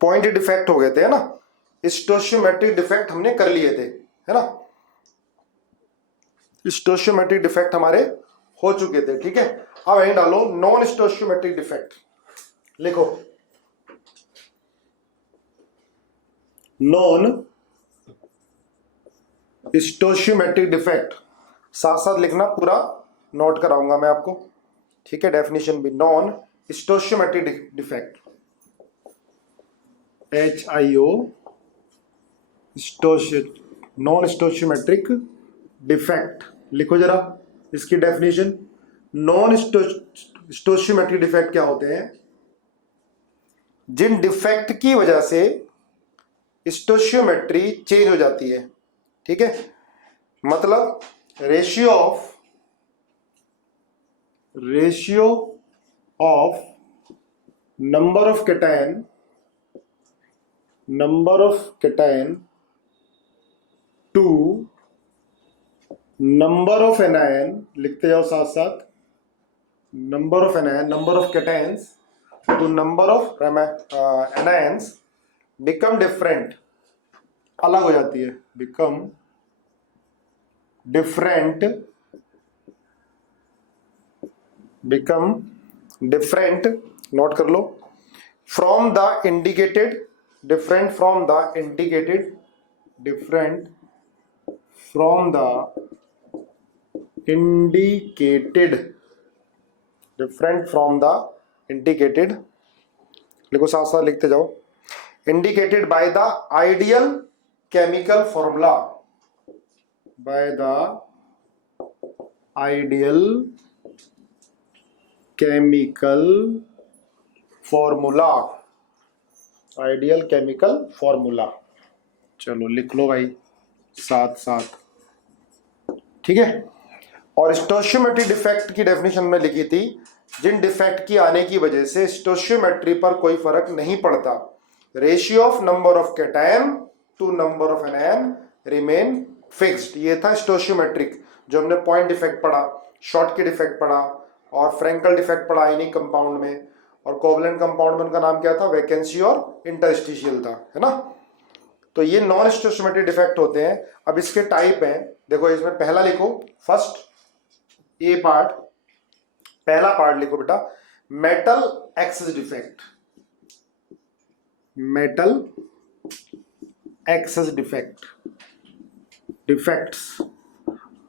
Point defect हो गए थे, है ना, स्टोशियोमेट्रिक डिफेक्ट हमने कर लिए थे, है ना, स्टोशियोमेट्रिक डिफेक्ट हमारे हो चुके थे। ठीक है, अब यहीं डालो नॉन स्टोशियोमेट्रिक डिफेक्ट, लिखो नॉन स्टोशियोमेट्रिक डिफेक्ट, साथ साथ लिखना, पूरा नोट कराऊंगा मैं आपको। ठीक है, डेफिनेशन भी, non stoichiometric defect, HIO, non stoichiometric defect, लिखो जरा इसकी डेफिनेशन। नॉन स्टोशियोमेट्रिक डिफेक्ट क्या होते हैं? जिन डिफेक्ट की वजह से स्टोशियोमेट्री चेंज हो जाती है। ठीक है, मतलब ratio of number of cation to number of anion, लिखते जाओ साथ साथ, number of anion, number of cations to number of anions become different, अलग हो जाती है, बिकम डिफरेंट, नोट कर लो, from the indicated, different from the indicated, different from the indicated, different from the indicated, लिखो साथ साथ लिखते जाओ, indicated by the ideal chemical formula, by the ideal chemical formula, ideal chemical formula, चलो लिख लो भाई साथ साथ। ठीक है, और स्टोशियोमेट्री डिफेक्ट की डेफिनेशन में लिखी थी, जिन डिफेक्ट की आने की वजह से स्टोशियोमेट्री पर कोई फर्क नहीं पड़ता, ratio of number of cation to number of anion remain fixed. ये था स्टोशियोमेट्रिक, जो हमने पॉइंट डिफेक्ट पढ़ा, शॉर्टकी डिफेक्ट पढ़ा, और फ्रेंकल डिफेक्ट पढ़ा आयनिक कंपाउंड में, और कोवलेंट कंपाउंड में उनका नाम क्या था, वैकेंसी और इंटरस्टिशियल था, है ना। तो ये नॉन स्टोशियोमेट्रिक डिफेक्ट होते हैं। अब इसके टाइप हैं, देखो इसमें पहला लिखो, फर्स्ट ए पार्ट, पहला पार्ट लिखो बेटा, metal excess defect, metal excess defect, defects,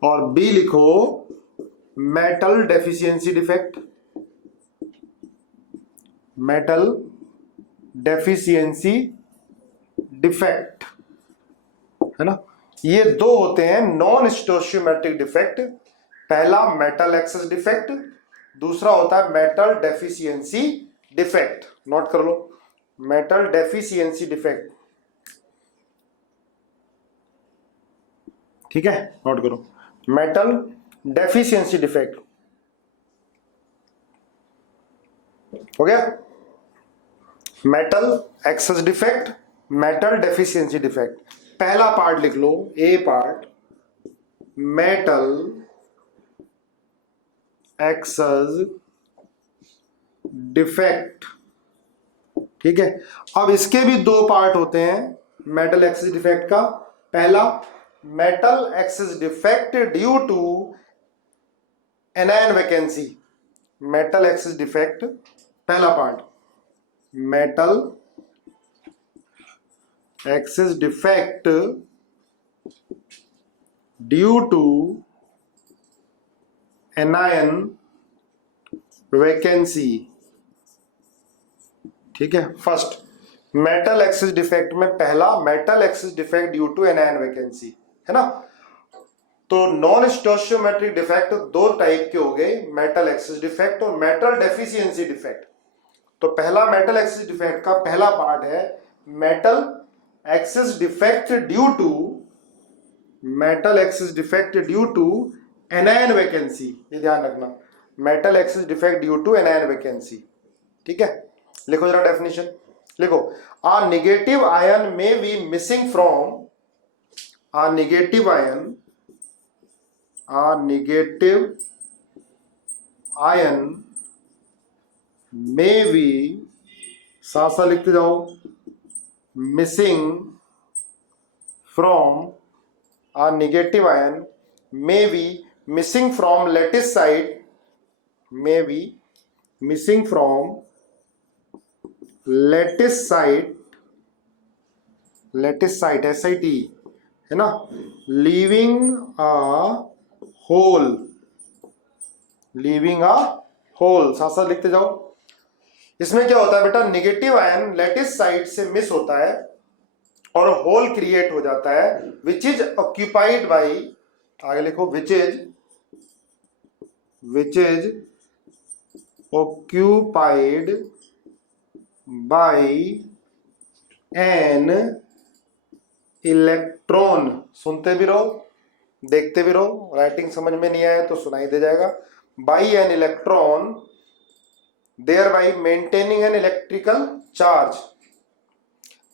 और बी लिखो metal deficiency defect, metal deficiency defect, है ना। ये दो होते हैं नॉन स्टोशियोमेट्रिक डिफेक्ट, पहला मेटल एक्सेस डिफेक्ट, दूसरा होता है मेटल डेफिशिएंसी डिफेक्ट। नोट कर लो, मेटल डेफिशिएंसी डिफेक्ट, ठीक है, नोट करो, मेटल डेफिशिएंसी डिफेक्ट, हो गया। Metal excess defect, metal deficiency defect, पहला पार्ट लिख लो, ए पार्ट, मेटल एक्सेस डिफेक्ट, ठीक है। अब इसके भी दो पार्ट होते हैं मेटल एक्सेस डिफेक्ट का, पहला metal excess defect due to anion vacancy, metal excess defect, पहला part, metal excess defect due to anion vacancy, ठीक है। फर्स्ट मेटल एक्सेस डिफेक्ट में पहला, metal excess defect due to anion vacancy, है ना। तो नॉन स्टोशियोमेट्रिक डिफेक्ट दो type के हो गए, मेटल एक्सेस डिफेक्ट और मेटल डेफिशिएंसी डिफेक्ट। तो पहला मेटल एक्सेस डिफेक्ट का पहला पार्ट है metal excess defect due to, metal excess defect due to anion vacancy, ये ध्यान रखना, metal excess defect due to anion vacancy, ठीक है। लिखो जरा डेफिनेशन, लिखो, a negative ion may be missing from, a negative ion, a negative ion may be, साथ साथ लिखते जाओ, missing from a negative ion may be missing from lattice site, may be missing from lattice site SIT है ना, leaving a hole, साथ साथ लिखते जाओ। इसमें क्या होता है बेटा, नेगेटिव आयन लैटिस साइट से मिस होता है और होल क्रिएट हो जाता है, विच इज ऑक्यूपाइड बाई, आगे लिखो, which is occupied by an electron. सुनते भी रहो, देखते भी रहो, राइटिंग समझ में नहीं आया तो सुनाई दे जाएगा। By an electron thereby maintaining an electrical charge.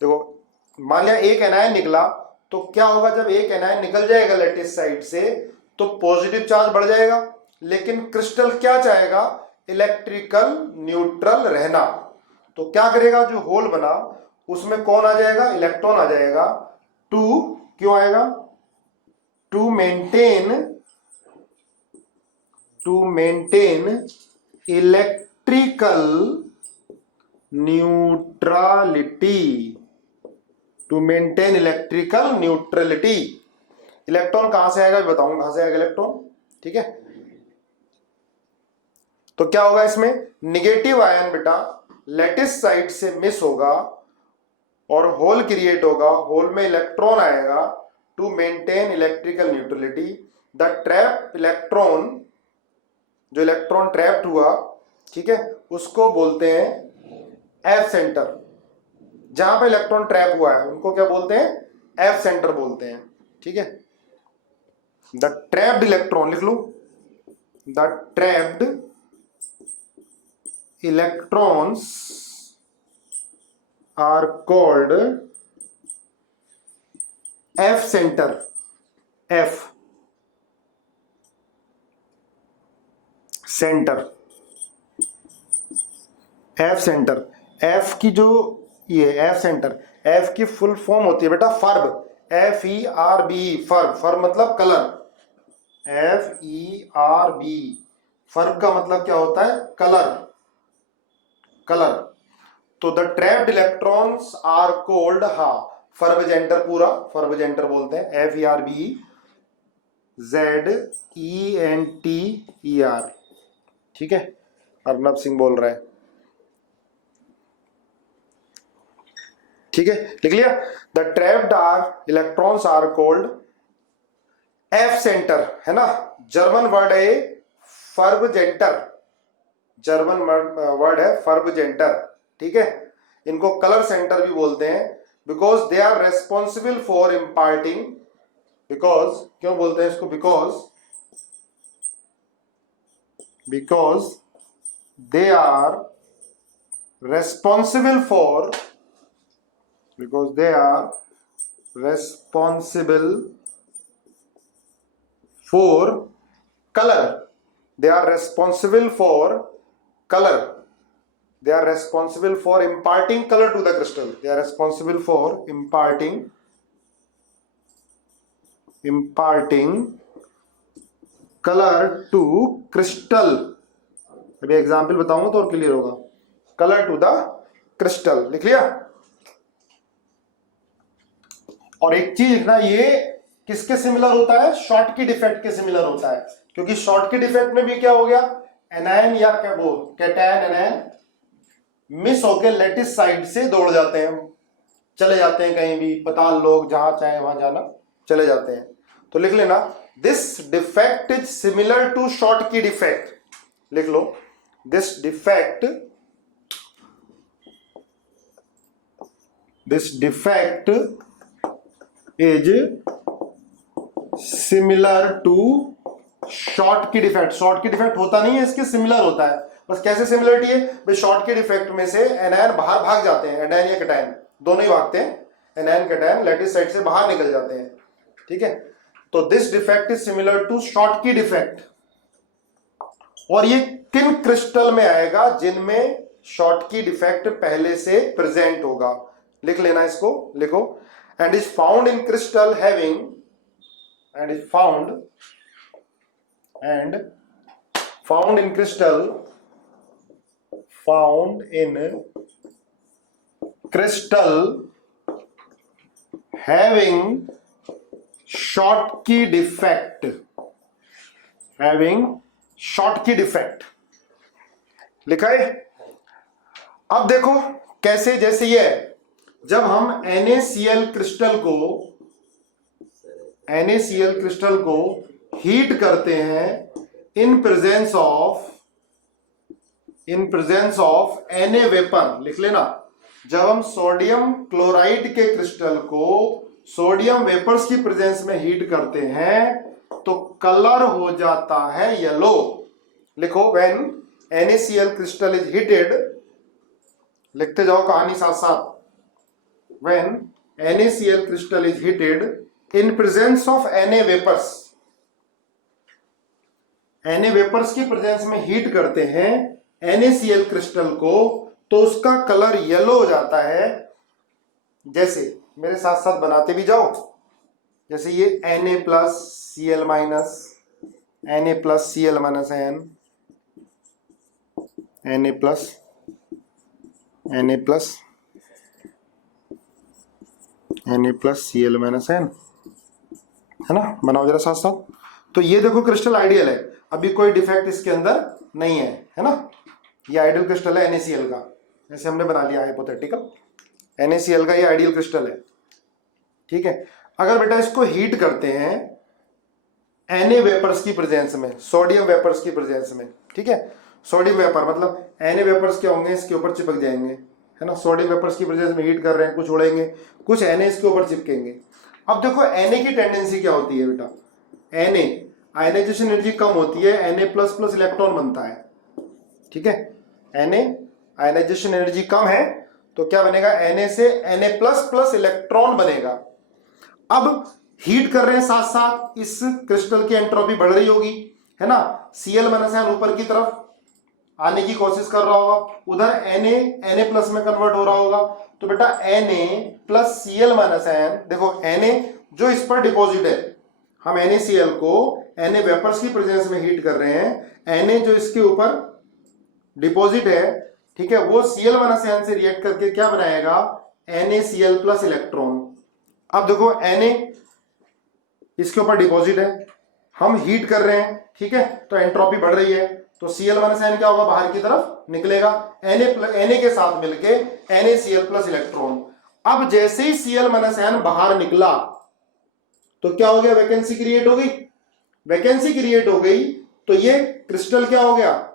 देखो, मान लिया एक एनायन निकला, तो क्या होगा, जब एक एनायन निकल जाएगा लैटिस साइड से तो पॉजिटिव चार्ज बढ़ जाएगा, लेकिन क्रिस्टल क्या चाहेगा, इलेक्ट्रिकल न्यूट्रल रहना। तो क्या करेगा, जो होल बना उसमें कौन आ जाएगा, इलेक्ट्रॉन आ जाएगा। टू क्यों आएगा, to maintain electrical neutrality, to maintain electrical neutrality. Electron कहां से आएगा, बताऊंगा कहां से आएगा इलेक्ट्रॉन, ठीक है। तो क्या होगा, इसमें निगेटिव आयन बेटा लैटिस साइड से मिस होगा और होल क्रिएट होगा, होल में इलेक्ट्रॉन आएगा to maintain electrical neutrality. The trap electron, जो इलेक्ट्रॉन ट्रैप्ड हुआ, ठीक है, उसको बोलते हैं एफ सेंटर। जहां पे इलेक्ट्रॉन ट्रैप हुआ है उनको क्या बोलते हैं, एफ सेंटर बोलते हैं, ठीक है। द ट्रैप्ड इलेक्ट्रॉन लिख लो, the trapped electrons are called F centre, F centre, F centre. F की जो ये एफ सेंटर, एफ की फुल फॉर्म होती है बेटा फर्ब, FERB, फर्ब। फर्ब मतलब कलर, FERB। फर्ब का मतलब क्या होता है, कलर, कलर। तो the trapped electrons are called, हा फर्बजेंटर, पूरा फर्बजेंटर बोलते हैं, FERBZENTER, ठीक है। अर्नब सिंह बोल रहे हैं, ठीक है, लिख लिया। The trapped electrons are called F centre, है ना। जर्मन वर्ड है फर्बजेंटर, जर्मन वर्ड है फर्बजेंटर, ठीक है। इनको कलर सेंटर भी बोलते हैं, because they are responsible for imparting, because क्यों बोलते हैं इसको, because they are responsible for, because they are responsible for color, they are responsible for color, they are responsible for imparting color to the crystal, they are responsible for imparting color to crystal। अभी example बताऊंगा तो और clear होगा। Colour to the crystal लिख लिया। और एक चीज लिखना, ये किसके सिमिलर होता है, शॉर्टकी डिफेक्ट के सिमिलर होता है, क्योंकि शॉर्टकी डिफेक्ट में भी क्या हो गया, एनायन या क्या वो कैटायन एनायन मिस होकर लैटिस साइड से दौड़ जाते हैं, चले जाते हैं कहीं भी, पताल लोग जहां चाहे वहां जाना चले जाते हैं। तो लिख लेना, this defect is similar to Schottky defect, लिख लो, this defect is similar to Schottky defect. Schottky defect होता नहीं है, इसके सिमिलर होता है। बस कैसे सिमिलरिटी है भाई, शॉर्टकी डिफेक्ट में से एनायन बाहर भाग जाते हैं, एनायन या कैटायन दोनों ही भागते हैं, एनायन कैटायन लैटिस साइड से बाहर निकल जाते हैं, ठीक है। तो this defect is similar to Schottky defect. और ये किन क्रिस्टल में आएगा, जिनमें शॉर्टकी डिफेक्ट पहले से प्रेजेंट होगा। लिख लेना इसको, लिखो। And is found in crystal having, and is found in crystal, found in crystal having Schottky defect, having Schottky defect, लिखा है। अब देखो कैसे, जैसे ये है, जब हम NaCl क्रिस्टल को हीट करते हैं in presence of Na vapour, लिख लेना। जब हम सोडियम क्लोराइड के क्रिस्टल को सोडियम वेपर्स की प्रेजेंस में हीट करते हैं तो कलर हो जाता है येलो। लिखो, when NaCl crystal is heated, लिखते जाओ कहानी साथ साथ। When NaCl crystal is heated in presence of Na vapours की प्रेजेंस में हीट करते हैं NaCl क्रिस्टल को, तो उसका कलर येलो हो जाता है। जैसे मेरे साथ साथ बनाते भी जाओ, जैसे ये Na plus Cl minus, Na plus Cl minus N, Na plus Cl minus N, है ना। बनाओ जरा साथ साथ। तो ये देखो क्रिस्टल आइडियल है, अभी कोई डिफेक्ट इसके अंदर नहीं है ना। ये आइडियल क्रिस्टल है NaCl का, जैसे हमने बना लिया हाइपोथेटिकल। NaCl का ये आइडियल क्रिस्टल है, ठीक है। अगर बेटा इसको हीट करते हैं Na वेपर्स की प्रेजेंस में, सोडियम वेपर्स की प्रेजेंस में, ठीक है। सोडियम वेपर मतलब Na वेपर्स क्या होंगे, इसके ऊपर चिपक जाएंगे, है ना। सोडियम वेपर्स की प्रेजेंस में हीट कर रहे हैं, कुछ उड़ेंगे, कुछ Na इसके ऊपर चिपकेंगे। अब देखो Na की टेंडेंसी क्या होती है बेटा, Na आयनाइजेशन एनर्जी कम होती है, Na प्लस प्लस इलेक्ट्रॉन बनता है, ठीक है। Na आयनाइजेशन एनर्जी कम है तो क्या बनेगा, Na से Na प्लस प्लस इलेक्ट्रॉन बनेगा। अब हीट कर रहे हैं साथ साथ, इस क्रिस्टल की एंट्रोपी बढ़ रही होगी, है ना। Cl माइनस N ऊपर की तरफ आने की कोशिश कर रहा होगा, उधर Na प्लस में कन्वर्ट हो रहा होगा। तो बेटा Na plus Cl minus N, देखो Na जो इस पर डिपॉजिट है, हम NaCl को Na वेपर्स की प्रेजेंस में हीट कर रहे हैं, Na जो इसके ऊपर डिपॉजिट है, ठीक है, वो Cl माइनस N से रिएक्ट करके क्या बनाएगा, NaCl प्लस इलेक्ट्रॉन। अब देखो Na इसके ऊपर डिपॉजिट है, हम हीट कर रहे हैं, ठीक है, तो एंट्रोपी बढ़ रही है, तो Cl माइनस N क्या होगा, बाहर की तरफ निकलेगा, Na के साथ मिलके NaCl प्लस इलेक्ट्रॉन। अब जैसे ही Cl माइनस N बाहर निकला तो क्या हो गया, वैकेंसी क्रिएट हो गई। वैकेंसी क्रिएट हो गई तो ये क्रिस्टल क्या हो गया,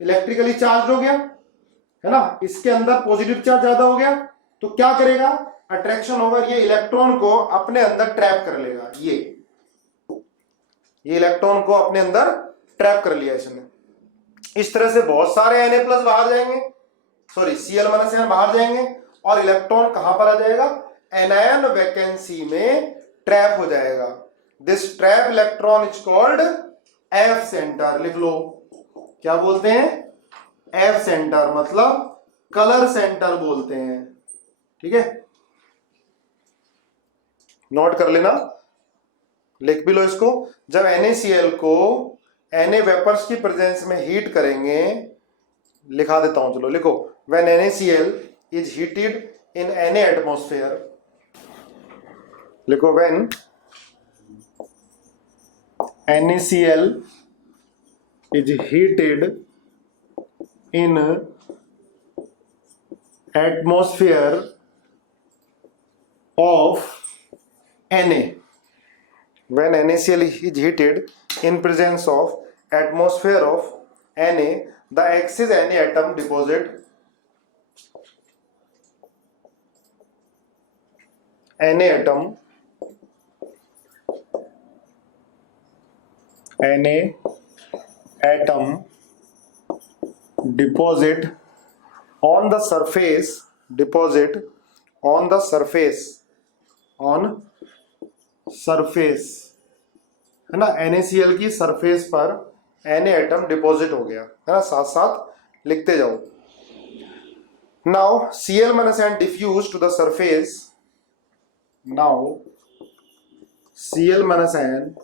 इलेक्ट्रिकली चार्ज हो गया, है ना। इसके अंदर पॉजिटिव चार्ज ज्यादा हो गया तो क्या करेगा, अट्रैक्शन होगा, ये इलेक्ट्रॉन को अपने अंदर ट्रैप कर लेगा। ये इलेक्ट्रॉन को अपने अंदर ट्रैप कर लिया इसने। इस तरह से बहुत सारे Na प्लस बाहर जाएंगे, सॉरी Cl माइनस N बाहर जाएंगे, और इलेक्ट्रॉन कहां पर आ जाएगा, एनायन वैकेंसी में ट्रैप हो जाएगा। This trap electron is called F centre. लिख लो, क्या बोलते हैं, F सेंटर, मतलब कलर सेंटर बोलते हैं, ठीक है। नोट कर लेना, लिख भी लो इसको। जब NaCl को Na वेपर्स की प्रेजेंस में हीट करेंगे, लिखा देता हूं, चलो लिखो। When NaCl is heated in Na atmosphere, लिखो, when NaCl is heated in atmosphere of Na. When NaCl is heated in presence of atmosphere of Na, the excess Na atom deposit Na atom deposit on the surface, है ना। NaCl की surface पर Na atom deposit हो गया, है ना। साथ साथ लिखते जाओ। Now Cl minus n diffuse to the surface. Now Cl minus n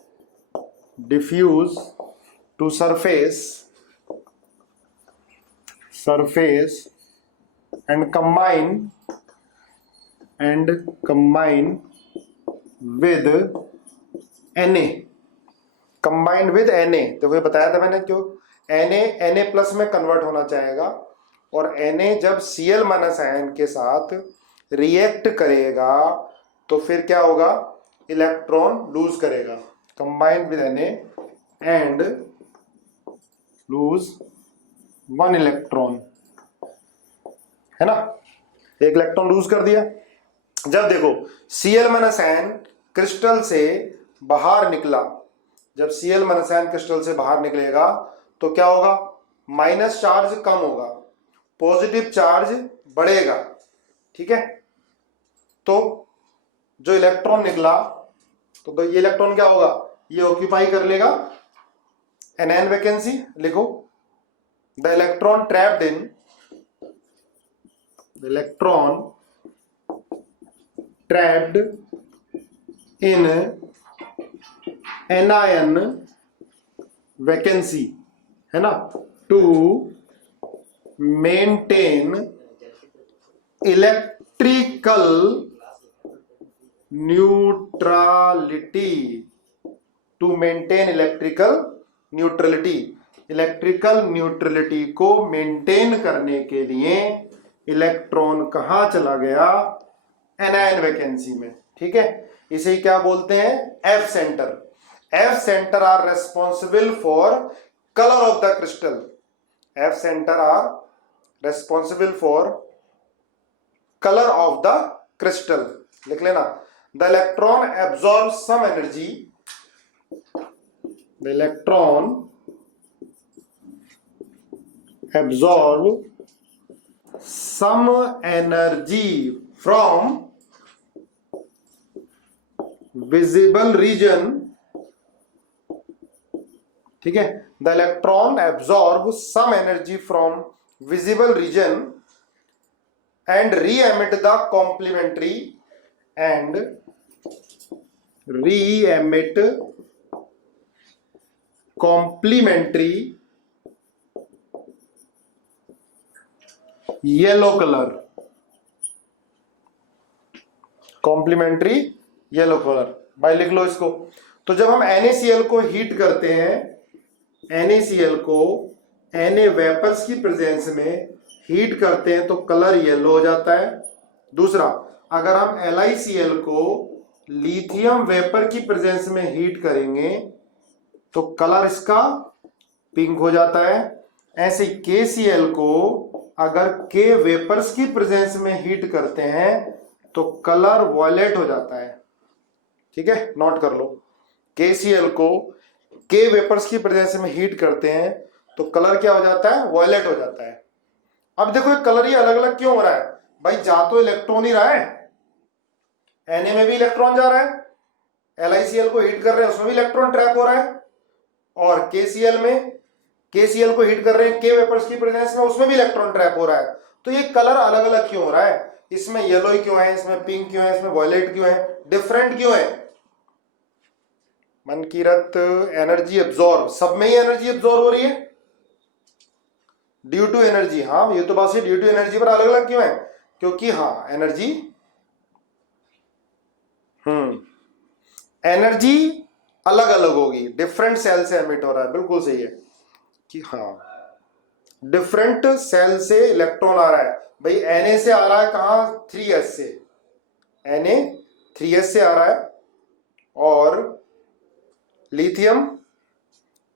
diffuse to surface and combine with Na. Combined with Na, तो वही बताया था मैंने, क्यों Na प्लस में कन्वर्ट होना चाहेगा, और Na जब Cl माइनस आयन के साथ रिएक्ट करेगा तो फिर क्या होगा, इलेक्ट्रॉन लूज करेगा. Combined with Na and lose 1 electron, है ना, एक इलेक्ट्रॉन लूज कर दिया. जब देखो Cl माइनस आयन क्रिस्टल से बाहर निकला, जब Cl माइनस आयन क्रिस्टल से बाहर निकलेगा तो क्या होगा, माइनस चार्ज कम होगा, पॉजिटिव चार्ज बढ़ेगा. ठीक है, तो जो इलेक्ट्रॉन निकला तो ये इलेक्ट्रॉन क्या होगा, ये ऑक्यूपाई कर लेगा N वैकेंसी. लिखो, the electron trapped in anion vacancy, है ना, to maintain electrical neutrality. Electrical neutrality को मेंटेन करने के लिए इलेक्ट्रॉन कहां चला गया, एनायन वैकेंसी में. ठीक है, इसे क्या बोलते हैं, F centre. F centre are responsible for colour of the crystal. F centre are responsible for colour of the crystal. लिख लेना, the electron absorb some energy. The electron absorb some energy from visible region. ठीक है, the electron absorbs some energy from visible region and re-emit the complementary yellow colour. Complementary yellow colour, भाई लिख लो इसको. तो जब हम NaCl को heat करते हैं, NaCl को Na वेपर्स की प्रेजेंस में हीट करते हैं तो कलर येलो हो जाता है. दूसरा, अगर हम LiCl को लिथियम वेपर की प्रेजेंस में हीट करेंगे तो कलर इसका पिंक हो जाता है. ऐसे KCl को अगर K वेपर्स की प्रेजेंस में हीट करते हैं तो कलर वॉयलेट हो जाता है. ठीक है, नोट कर लो, KCl को K वेपर्स की प्रेजेंस में हीट करते हैं तो कलर क्या हो जाता है, वॉयलेट हो जाता है. अब देखो ये कलर ही अलग अलग क्यों हो रहा है भाई, जा तो इलेक्ट्रॉन ही रहा है, Na में भी इलेक्ट्रॉन जा रहा है, LiCl को हीट कर रहे हैं उसमें भी इलेक्ट्रॉन ट्रैप हो रहा है, और KCl को हीट कर रहे हैं K वेपर्स की प्रेजेंस में, उसमें भी इलेक्ट्रॉन ट्रैप हो रहा है. तो ये कलर अलग अलग क्यों हो रहा है, इसमें येलो क्यों है, इसमें पिंक क्यों है, इसमें वॉयलेट क्यों है, डिफरेंट क्यों है. मनकीरत, एनर्जी एब्जॉर्ब, सब में ही एनर्जी एब्जॉर्ब हो रही है ड्यू टू एनर्जी. हाँ, ये तो बात है, ड्यू टू एनर्जी पर अलग अलग क्यों है, क्योंकि हाँ एनर्जी अलग अलग होगी, डिफरेंट सेल से एमिट हो रहा है. बिल्कुल सही है कि हाँ डिफरेंट सेल से इलेक्ट्रॉन आ रहा है. भाई Na से आ रहा है कहां, 3s से, Na 3s से आ रहा है, और लिथियम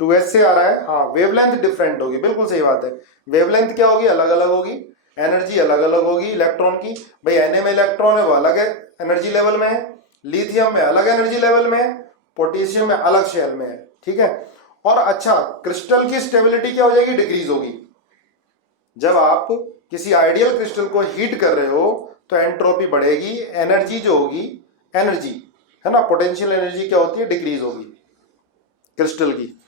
2s से आ रहा है. हाँ, वेवलेंथ डिफरेंट होगी, बिल्कुल सही बात है. वेवलेंथ क्या होगी, अलग अलग होगी, एनर्जी अलग अलग होगी इलेक्ट्रॉन की. भाई Na में इलेक्ट्रॉन है वो अलग एनर्जी लेवल में है, लिथियम में अलग एनर्जी लेवल में है, पोटेशियम में अलग शेल में है. ठीक है, और अच्छा, क्रिस्टल की स्टेबिलिटी क्या हो जाएगी, डिक्रीज होगी. जब आप किसी आइडियल क्रिस्टल को हीट कर रहे हो तो एंट्रोपी बढ़ेगी, एनर्जी जो होगी, एनर्जी है ना, पोटेंशियल एनर्जी क्या होती है, डिक्रीज होगी क्रिस्टल की,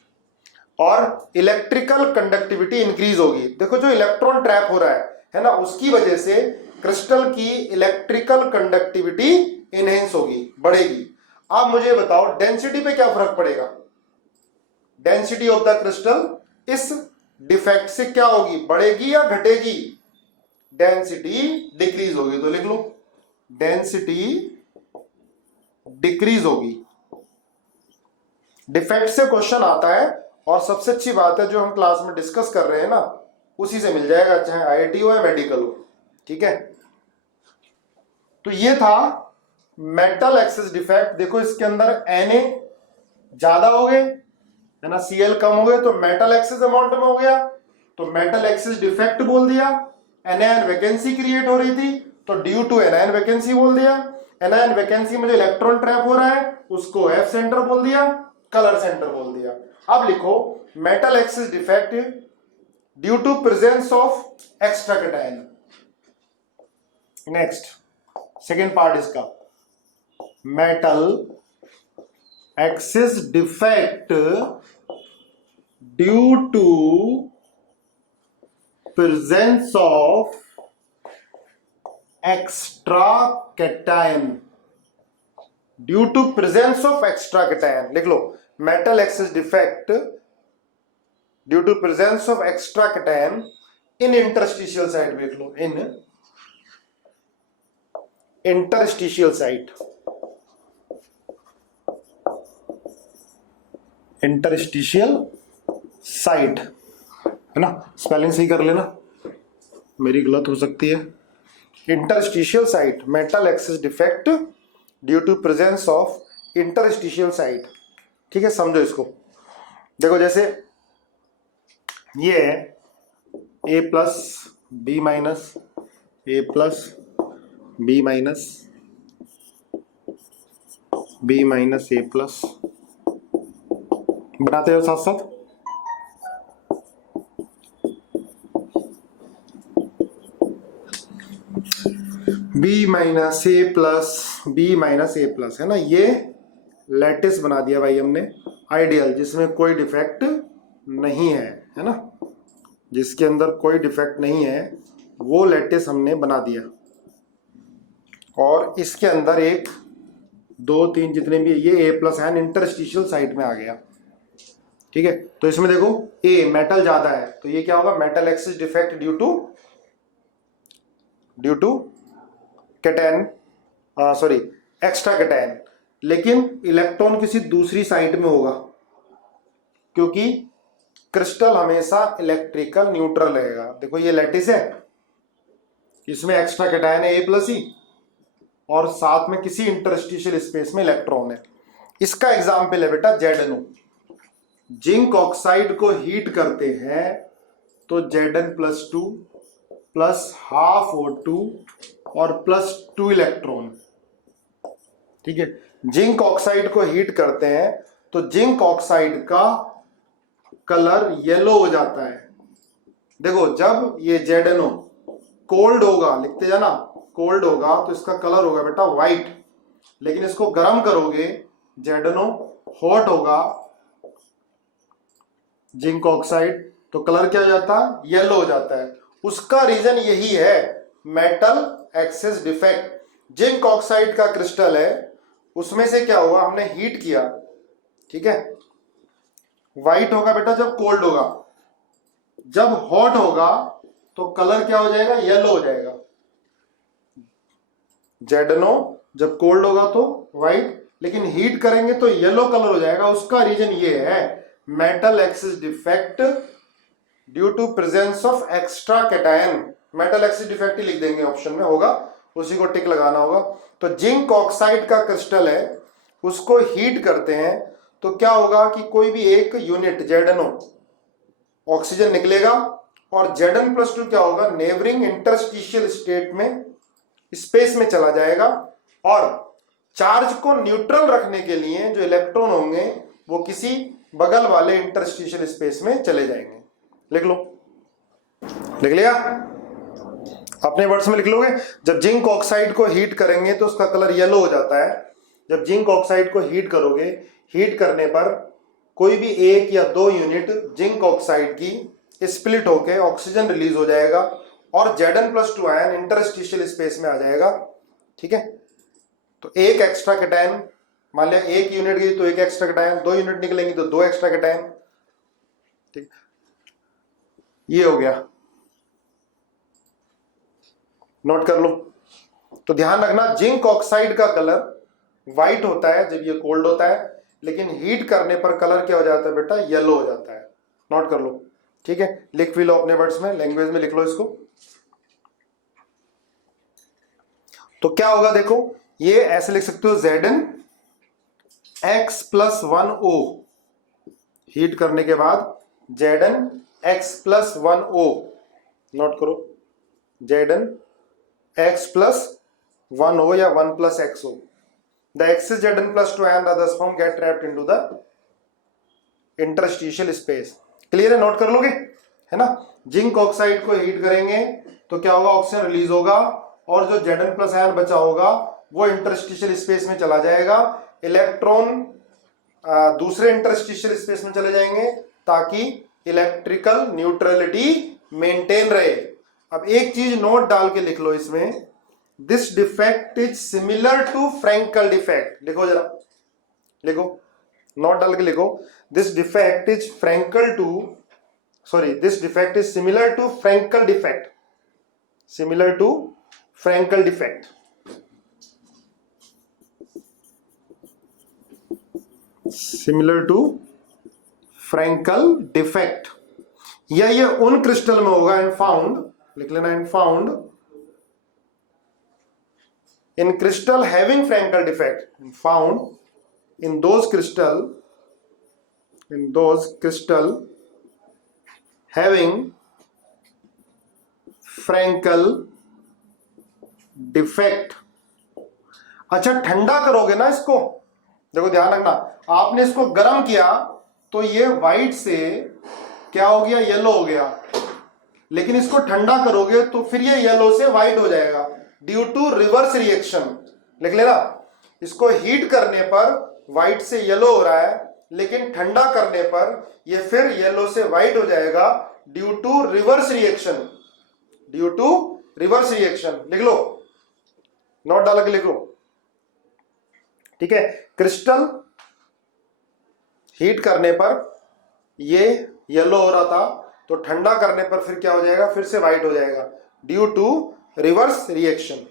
और इलेक्ट्रिकल कंडक्टिविटी इंक्रीज होगी. देखो जो इलेक्ट्रॉन ट्रैप हो रहा है, है ना, उसकी वजह से क्रिस्टल की इलेक्ट्रिकल कंडक्टिविटी इनहेंस होगी, बढ़ेगी। अब मुझे बताओ डेंसिटी पे क्या फर्क पड़ेगा? डेंसिटी ऑफ द क्रिस्टल इस डिफेक्ट से क्या होगी, बढ़ेगी या घटेगी? डेंसिटी डिक्रीज होगी। तो लिख लो डेंसिटी डिक्रीज होगी। डिफेक्ट से क्वेश्चन आता है और सबसे अच्छी बात है जो हम क्लास में डिस्कस कर रहे हैं ना, उसी से मिल जाएगा, चाहे आईआईटी हो या मेडिकल हो। ठीक है, तो ये था मेटल एक्सिस डिफेक्ट। देखो इसके अंदर Na ज्यादा हो गए, है ना, Cl कम हो गए, तो मेटल एक्सिस अमाउंट में हो गया, तो मेटल एक्सिस डिफेक्ट बोल दिया। एनायन वैकेंसी क्रिएट हो रही थी, तो ड्यू टू एनायन वैकेंसी बोल दिया। एनायन वैकेंसी में जो इलेक्ट्रॉन ट्रैप हो रहा है उसको एफ सेंटर बोल दिया, कलर सेंटर बोल दिया। अब लिखो metal excess defect due to presence of extra cation. Next second part इसका, metal excess defect due to presence of extra cation. Due to presence of extra cation लिख लो, metal excess defect due to presence of extra cation in interstitial site. लिख लो in interstitial site. Interstitial site है ना, spelling सही कर लेना, मेरी गलत हो सकती है। Interstitial site, metal excess defect due to presence of interstitial site. ठीक है, समझो इसको। देखो जैसे ये है A plus B minus, A plus B minus, B minus A plus, बनाते हो साथ साथ। B minus A plus, B minus A plus, है ना, ये लैटिस बना दिया भाई हमने आइडियल, जिसमें कोई डिफेक्ट नहीं है ना, जिसके अंदर कोई डिफेक्ट नहीं है वो लैटिस हमने बना दिया। और इसके अंदर एक दो तीन जितने भी ये ए प्लस है इंटरस्टिशियल साइट में आ गया। ठीक है, तो इसमें देखो ए मेटल ज्यादा है, तो ये क्या होगा, metal excess defect due to cation, sorry extra cation. लेकिन इलेक्ट्रॉन किसी दूसरी साइट में होगा, क्योंकि क्रिस्टल हमेशा इलेक्ट्रिकल न्यूट्रल रहेगा। देखो ये लैटिस है, इसमें एक्स्ट्रा कैटायन है ए प्लस ही, और साथ में किसी इंटरस्टिशियल स्पेस में इलेक्ट्रॉन है। इसका एग्जाम्पल है बेटा ZnO। जिंक ऑक्साइड को हीट करते हैं तो Zn+2 प्लस हाफ O2 और +2 इलेक्ट्रॉन। ठीक है, जिंक ऑक्साइड को हीट करते हैं तो जिंक ऑक्साइड का कलर येलो हो जाता है। देखो जब ये ZnO कोल्ड होगा, लिखते जाना, कोल्ड होगा तो इसका कलर होगा बेटा व्हाइट, लेकिन इसको गर्म करोगे ZnO हॉट होगा, जिंक ऑक्साइड, तो कलर क्या हो जाता है, येलो हो जाता है। उसका रीजन यही है, metal excess defect. Zinc oxide का क्रिस्टल है, उसमें से क्या हुआ, हमने हीट किया, ठीक है, व्हाइट होगा बेटा जब कोल्ड होगा, जब हॉट होगा तो कलर क्या हो जाएगा, येलो हो जाएगा। ZnO जब कोल्ड होगा तो व्हाइट, लेकिन हीट करेंगे तो येलो कलर हो जाएगा। उसका रीजन ये है, metal excess defect due to presence of extra cation. Metal excess defect ही लिख देंगे, ऑप्शन में होगा, उसी को टिक लगाना होगा। तो जिंक ऑक्साइड का क्रिस्टल है, उसको हीट करते हैं तो क्या होगा कि कोई भी एक यूनिट ZnO ऑक्सीजन निकलेगा, और Zn+2 क्या होगा, नेबरिंग इंटरस्टिशियल स्टेट में, स्पेस में चला जाएगा, और चार्ज को न्यूट्रल रखने के लिए जो इलेक्ट्रॉन होंगे वो किसी बगल वाले इंटरस्टिशियल स्पेस में चले जाएंगे। लिख लो, लिख लिया, अपने वर्ड्स में लिख लोगे। जब जिंक ऑक्साइड को हीट करेंगे तो उसका कलर येलो हो जाता है। जब जिंक ऑक्साइड को हीट करोगे, हीट करने पर कोई भी एक या दो यूनिट जिंक ऑक्साइड की स्प्लिट होके ऑक्सीजन रिलीज हो जाएगा, और Zn+2 आयन इंटरस्टिशियल स्पेस में आ जाएगा। ठीक है, तो एक एक्स्ट्रा कैटायन, मान लिया 1 यूनिट गई तो 1 एक्स्ट्रा कैटायन, 2 यूनिट निकलेंगी तो 2 एक्स्ट्रा कैटायन। ठीक, ये हो गया, नोट कर लो। तो ध्यान रखना जिंक ऑक्साइड का कलर व्हाइट होता है जब ये कोल्ड होता है, लेकिन हीट करने पर कलर क्या हो जाता है बेटा, येलो हो जाता है। नोट कर लो। ठीक है, लिख भी लो अपने वर्ड्स में, लैंग्वेज में लिख लो इसको। तो क्या होगा देखो, ये ऐसे लिख सकते हो Zn x+1O, हीट करने के बाद Zn x+1O, नोट करो Zn x+1O या 1+xO। The excess Zn+2 ion thus form get trapped into the interstitial space। Clear है, नोट कर लोगे, है ना। जिंक ऑक्साइड को हीट करेंगे तो क्या होगा, ऑक्सीजन रिलीज होगा और जो Zn+ आयन बचा होगा वो इंटरस्टिशियल स्पेस में चला जाएगा। इलेक्ट्रॉन दूसरे इंटरस्टिशियल स्पेस में चले जाएंगे ताकि इलेक्ट्रिकल न्यूट्रलिटी मेंटेन रहे। अब एक चीज नोट डाल के लिख लो इसमें, this defect is similar to Frenkel defect. लिखो जरा, लिखो, नोट डाल के लिखो, this defect is similar to Frenkel defect, similar to Frenkel defect. Similar to Frenkel defect, या ये उन क्रिस्टल में होगा, एंड फाउंड, लिख लेना, and found in crystal having Frankel defect, found in those crystal having Frankel defect। अच्छा, ठंडा करोगे ना इसको, देखो ध्यान रखना, आपने इसको गर्म किया तो ये व्हाइट से क्या हो गया, येलो हो गया, लेकिन इसको ठंडा करोगे तो फिर ये येलो से व्हाइट हो जाएगा ड्यू टू रिवर्स रिएक्शन। लिख लेना, इसको हीट करने पर व्हाइट से येलो हो रहा है, लेकिन ठंडा करने पर ये फिर येलो से व्हाइट हो जाएगा due to reverse reaction, due to reverse reaction. लिख लो, नोट डाल के लिख लो। ठीक है, क्रिस्टल हीट करने पर ये येलो हो रहा था, तो ठंडा करने पर फिर क्या हो जाएगा, फिर से व्हाइट हो जाएगा ड्यू टू रिवर्स रिएक्शन।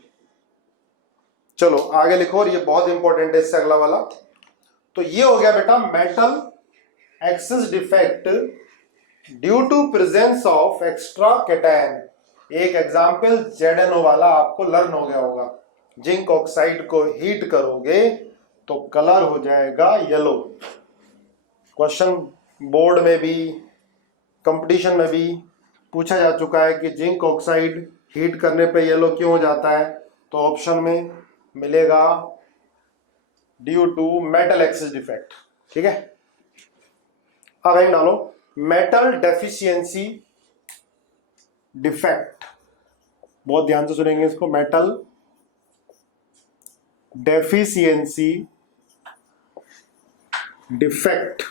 चलो आगे लिखो, और ये बहुत इंपॉर्टेंट है इससे अगला वाला। तो ये हो गया बेटा metal excess defect due to presence of extra cation. एक एग्जांपल ZnO वाला आपको लर्न हो गया होगा। जिंक ऑक्साइड को हीट करोगे तो कलर हो जाएगा येलो। क्वेश्चन बोर्ड में भी, कंपटीशन में भी पूछा जा चुका है कि जिंक ऑक्साइड हीट करने पे येलो क्यों हो जाता है, तो ऑप्शन में मिलेगा due to metal excess defect. ठीक है, अब एक डालो मेटल डेफिशिएंसी डिफेक्ट, बहुत ध्यान से सुनेंगे इसको, metal deficiency defect,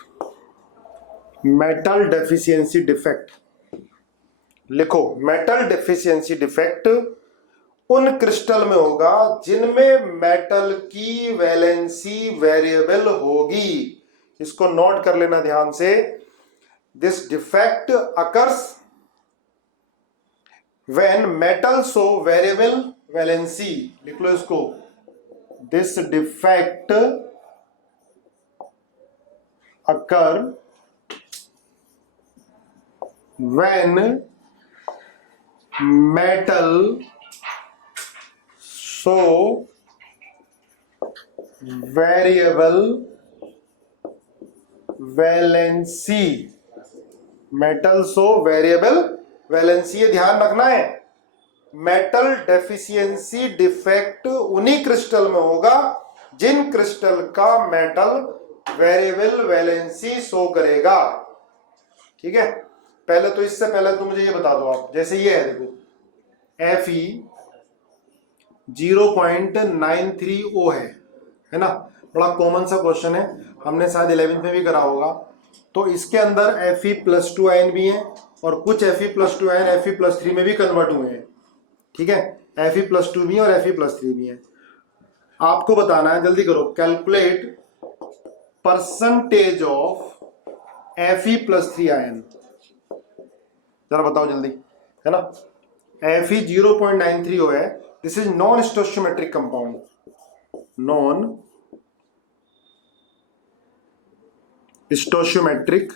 metal deficiency defect. लिखो, मेटल डेफिशिएंसी डिफेक्ट उन क्रिस्टल में होगा जिनमें मेटल की वैलेंसी वेरिएबल होगी। इसको नोट कर लेना ध्यान से। This defect occurs when metal show variable valency. लिख लो इसको, this defect occur when metal show variable valency, metal show variable valency, ये ध्यान रखना है। मेटल डेफिशिएंसी डिफेक्ट उन्हीं क्रिस्टल में होगा जिन क्रिस्टल का मेटल वेरिएबल वैलेंसी शो करेगा। ठीक है, पहले तो इससे पहले तो मुझे ये बता दो आप, जैसे ये है देखो Fe 0.93O है ना, बड़ा कॉमन सा क्वेश्चन है, हमने शायद 11th में भी करा होगा। तो इसके अंदर Fe+2 आयन भी है और कुछ Fe+2 आयन Fe+3 में भी कन्वर्ट हुए हैं, ठीक है, Fe+2 भी है और Fe+3 भी है। आपको बताना है, जल्दी करो, calculate percentage of Fe+3 ion, जरा बताओ जल्दी, है ना। Fe 0.93 है, this is non stoichiometric compound, non stoichiometric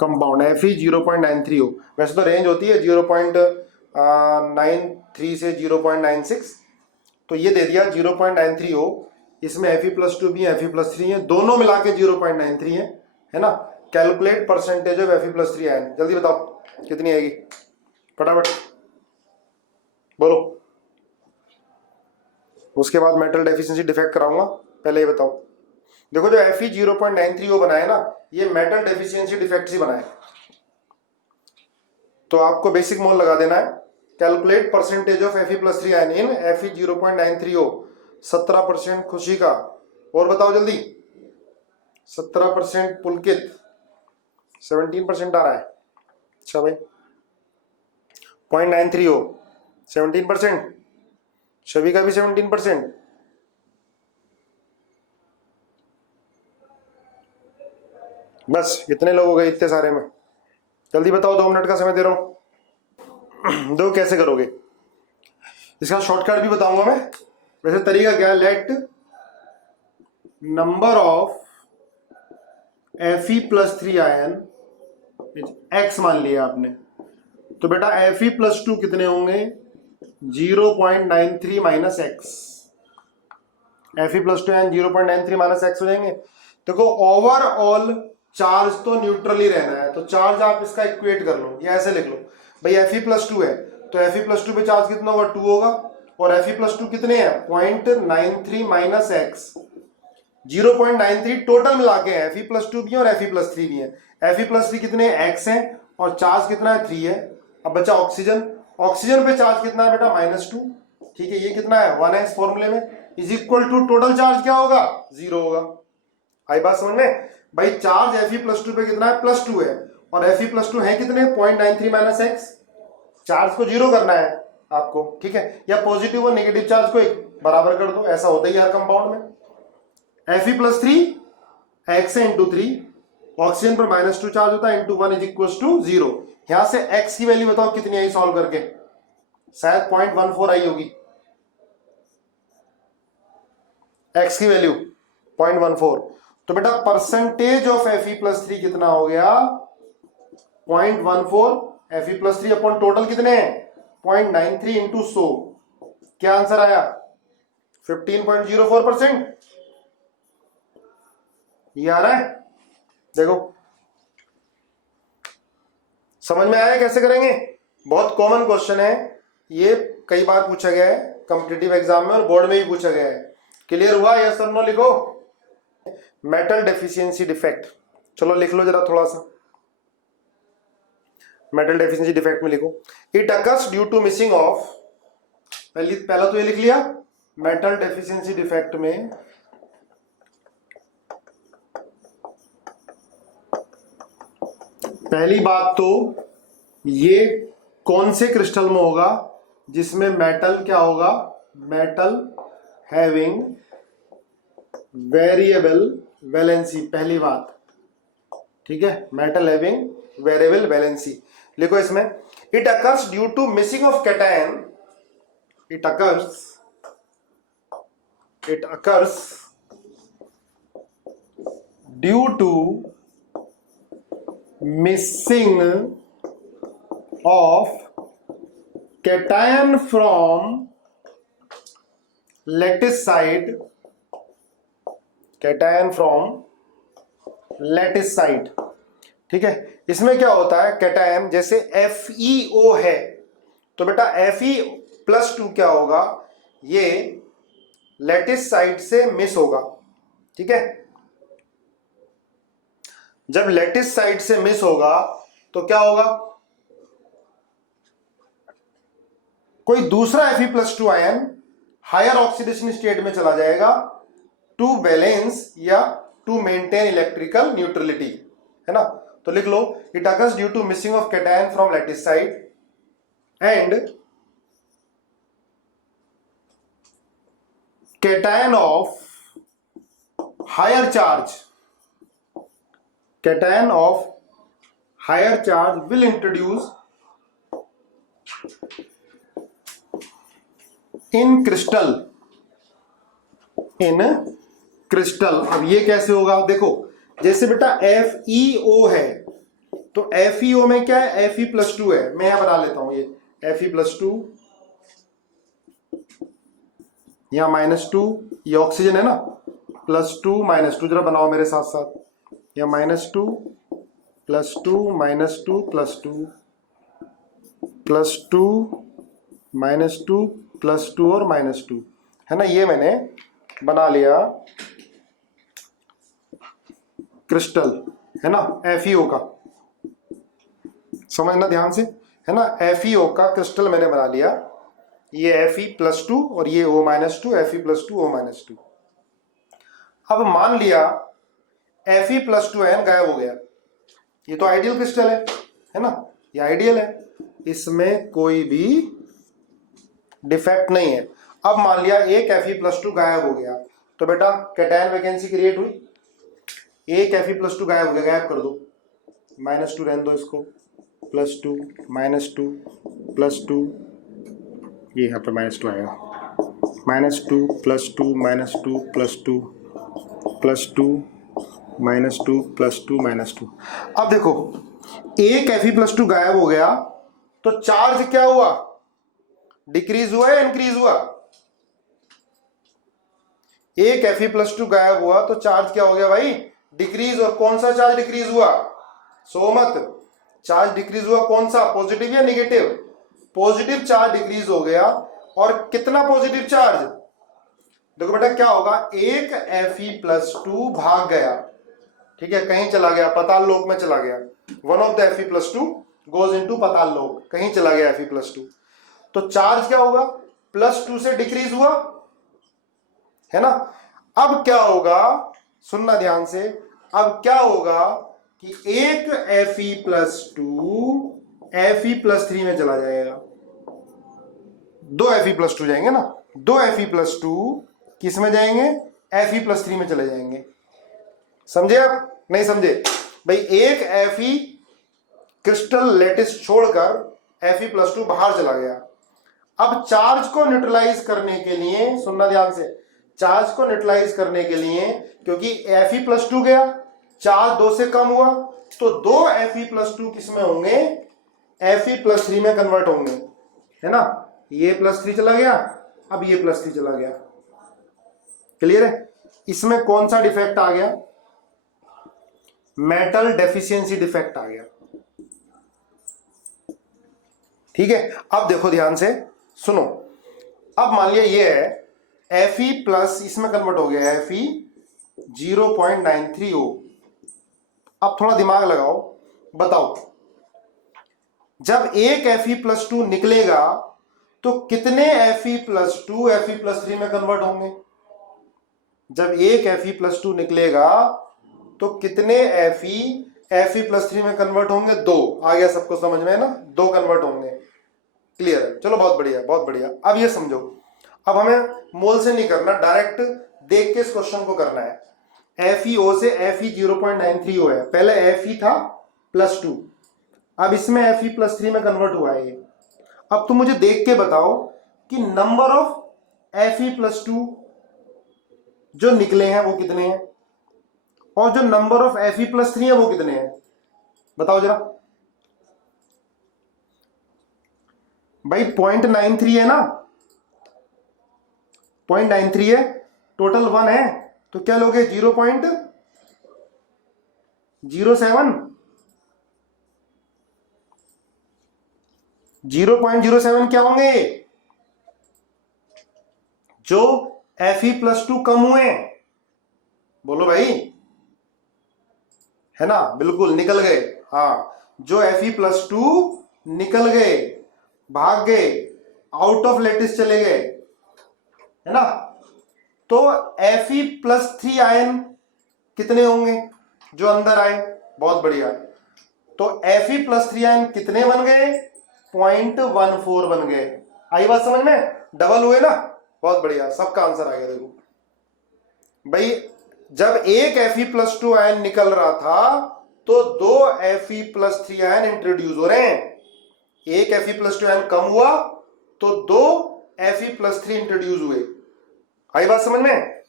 compound, Fe 0.93 हो। वैसे तो रेंज होती है 0.93 से 0.96, तो ये दे दिया 0.93 हो, इसमें Fe+2 भी है Fe+3 है, दोनों मिला के 0.93 है ना। Calculate percentage of Fe+3 ion, जल्दी बताओ कितनी आएगी, फटाफट बोलो। उसके बाद मेटल डेफिशिएंसी डिफेक्ट कराऊंगा, पहले ये बताओ। देखो जो Fe 0.93 बनाया ना, ये मेटल डेफिशिएंसी डिफेक्ट से बनाया, तो आपको बेसिक मोल लगा देना है। Calculate percentage of Fe+3 ion in Fe 0.93 17% खुशी का, और बताओ जल्दी, 17% पुलकित, 17% आ रहा है, अच्छा भाई 0.93 हो, 17%, छवि का भी 17%, बस इतने लोग हो गए इतने सारे में, जल्दी बताओ, 2 मिनट का समय दे रहा हूं। दो कैसे करोगे, इसका शॉर्टकट भी बताऊंगा मैं। वैसे तरीका क्या है, let number of Fe+3 ion x मान लिया आपने, तो बेटा Fe+2 कितने होंगे, 0.93 minus x, Fe+2 ion 0.93 minus x हो जाएंगे। देखो ओवरऑल चार्ज तो न्यूट्रल ही रहना है, तो चार्ज आप इसका इक्वेट कर लो, या ऐसे लिख लो भाई Fe+2 है, तो Fe+2 पे चार्ज कितना होगा, 2 होगा, और Fe+2 कितने हैं, 0.93 माइनस एक्स, 0.93 टोटल मिला के है, Fe+2 भी है और Fe+3 भी है। Fe+3 कितने x है और चार्ज कितना है, 3 है। अब बचा ऑक्सीजन, ऑक्सीजन पे चार्ज कितना है बेटा, -2, ठीक है, ये कितना है, 1 है इस फॉर्मूले में, is equal to total charge क्या होगा, 0 होगा। आई बात समझ में भाई, चार्ज Fe+2 पे कितना है, +2 है, और Fe+2 है कितने, 0.93 माइनस एक्स, चार्ज को 0 करना है आपको, ठीक है, या पॉजिटिव और नेगेटिव चार्ज को बराबर कर दो, ऐसा होता ही हर कंपाउंड में। Fe+3 x है इंटू 3, ऑक्सीजन पर -2 चार्ज होता है, इंटू 1 इज इक्वल टू 0। यहां से x की वैल्यू बताओ कितनी आई सॉल्व करके, शायद 0.14 आई होगी, x की वैल्यू 0.14, तो बेटा परसेंटेज ऑफ Fe+3 कितना हो गया, 0.14, Fe+3 अपॉन टोटल कितने हैं, 0.93 इंटू 100, क्या आंसर आया, 15.04%। ये आ रहा है, देखो समझ में आया कैसे करेंगे, बहुत कॉमन क्वेश्चन है ये, कई बार पूछा गया है कॉम्पिटिटिव एग्जाम में और बोर्ड में भी पूछा गया है। क्लियर हुआ, यस और नो लिखो। मेटल डेफिशिएंसी डिफेक्ट, चलो लिख लो जरा थोड़ा सा, मेटल डेफिशिएंसी डिफेक्ट में लिखो, it occurs due to missing of, पहला तो ये लिख लिया, मेटल डेफिशिएंसी डिफेक्ट में पहली बात तो ये कौन से क्रिस्टल में होगा जिसमें मेटल क्या होगा, मेटल हैविंग वेरिएबल वैलेंसी, पहली बात, ठीक है, मेटल हैविंग वेरिएबल वैलेंसी। लिखो इसमें, it occurs due to missing of cation, it occurs due to missing of cation from lattice side, cation from lattice side, ठीक है। इसमें क्या होता है, कैटायन जैसे FeO है, तो बेटा Fe+2 क्या होगा, ये लैटिस साइड से मिस होगा, ठीक है। जब लैटिस साइड से मिस होगा तो क्या होगा, कोई दूसरा Fe+2 ion higher oxidation state में चला जाएगा टू बैलेंस या टू मेंटेन इलेक्ट्रिकल न्यूट्रलिटी, है ना। तो लिख लो, it occurs due to missing of cation from lattice site and cation of higher charge, cation of higher charge will introduce in crystal, अब ये कैसे होगा? देखो जैसे बेटा FeO है तो FeO में क्या है? Fe+2 है, मैं यहां बना लेता हूं, ये Fe+2 यहां -2, ये ऑक्सीजन है ना, +2 -2, जरा बनाओ मेरे साथ साथ, या -2 +2 -2 +2 +2 -2 +2 और -2 है ना, ये मैंने बना लिया क्रिस्टल, है ना, FeO का, समझना ध्यान से, है ना, FeO का क्रिस्टल मैंने बना लिया, ये Fe+2 और ये O-2, Fe+2 O-2। अब मान लिया Fe+2n गायब हो गया, ये तो आइडियल क्रिस्टल है ना, ये आइडियल है, इसमें कोई भी डिफेक्ट नहीं है। अब मान लिया एक Fe+2 गायब हो गया, तो बेटा कैटायन वैकेंसी क्रिएट हुई, एक Fe+2 गायब हो गया, गायब कर दो, -2 रहने दो इसको, +2 -2 +2, ये यहाँ पे -2 आएगा, -2 +2 -2 +2 +2 -2 +2 -2। अब देखो एक Fe+2 गायब हो गया तो चार्ज क्या हुआ? डिक्रीज हुआ या इंक्रीज हुआ? एक Fe+2 गायब हुआ तो चार्ज क्या हो गया भाई? डिक्रीज। और कौन सा चार्ज डिक्रीज हुआ? सो मत, चार्ज डिक्रीज हुआ कौन सा? पॉजिटिव या नेगेटिव? पॉजिटिव चार्ज डिक्रीज हो गया। और कितना पॉजिटिव चार्ज? देखो बेटा क्या होगा, एक Fe+2 भाग गया, ठीक है, कहीं चला गया, पाताल लोक में चला गया, one of the Fe+2 goes into पाताल लोक, कहीं चला गया Fe+2, तो चार्ज क्या होगा? +2 से डिक्रीज हुआ, है ना। अब क्या होगा, सुनना ध्यान से, अब क्या होगा कि एक Fe+2 Fe+3 में चला जाएगा, दो Fe+2 जाएंगे ना, दो Fe+2 किस में जाएंगे? Fe+3 में चले जाएंगे। समझे आप? नहीं समझे भाई? एक Fe क्रिस्टल लेटिस छोड़कर Fe+2 बाहर चला गया। अब चार्ज को न्यूट्रलाइज करने के लिए, सुनना ध्यान से, चार्ज को न्यूट्रलाइज करने के लिए, क्योंकि Fe+2 गया, चार्ज 2 से कम हुआ, तो दो Fe+2 किस में होंगे? Fe+3 में कन्वर्ट होंगे, है ना। ये +3 चला गया, अब ये +3 चला गया। क्लियर है? इसमें कौन सा डिफेक्ट आ गया? मेटल डेफिशिएंसी डिफेक्ट आ गया। ठीक है, अब देखो ध्यान से सुनो, अब मान लिया ये है Fe+ इसमें कन्वर्ट हो गया है Fe 0.930। अब थोड़ा दिमाग लगाओ, बताओ जब एक Fe+2 निकलेगा तो कितने Fe+2 Fe+3 में कन्वर्ट होंगे? जब एक Fe+2 निकलेगा तो कितने Fe+3 में कन्वर्ट होंगे? 2। आ गया सबको समझ में, है ना, 2 कन्वर्ट होंगे। क्लियर है? चलो बहुत बढ़िया, बहुत बढ़िया। अब ये समझो, अब हमें मोल से नहीं करना, डायरेक्ट देख के इस क्वेश्चन को करना है। FeO से Fe 0.930 है, पहले Fe था +2, अब इसमें Fe+3 में कन्वर्ट हुआ है ये। अब तुम मुझे देख के बताओ कि नंबर ऑफ Fe+2 जो निकले हैं वो कितने हैं, और जो नंबर ऑफ Fe+3 है वो कितने हैं? बताओ जरा भाई। 0.93 है ना, 0.93 है, टोटल 1 है, तो क्या लोगे? 0.07। 0.07 क्या होंगे? जो Fe+2 कम हुए, बोलो भाई, है ना, बिल्कुल निकल गए। हाँ, जो Fe+2 निकल गए, भाग गए, आउट ऑफ लेटिस चले गए, है ना, तो Fe+3 आयन कितने होंगे जो अंदर आए? बहुत बढ़िया, तो Fe+3 कितने बन गए? 0.14 बन गए। आई बात समझ में? डबल हुए ना, बहुत बढ़िया, सबका आंसर आ गया। देखो भाई, जब एक Fe+2 आयन निकल रहा था तो 2 Fe+3 आयन इंट्रोड्यूस हो रहे हैं। एक Fe+2 आयन कम हुआ तो 2 Fe+3 इंट्रोड्यूस हुए। आई बात समझ में?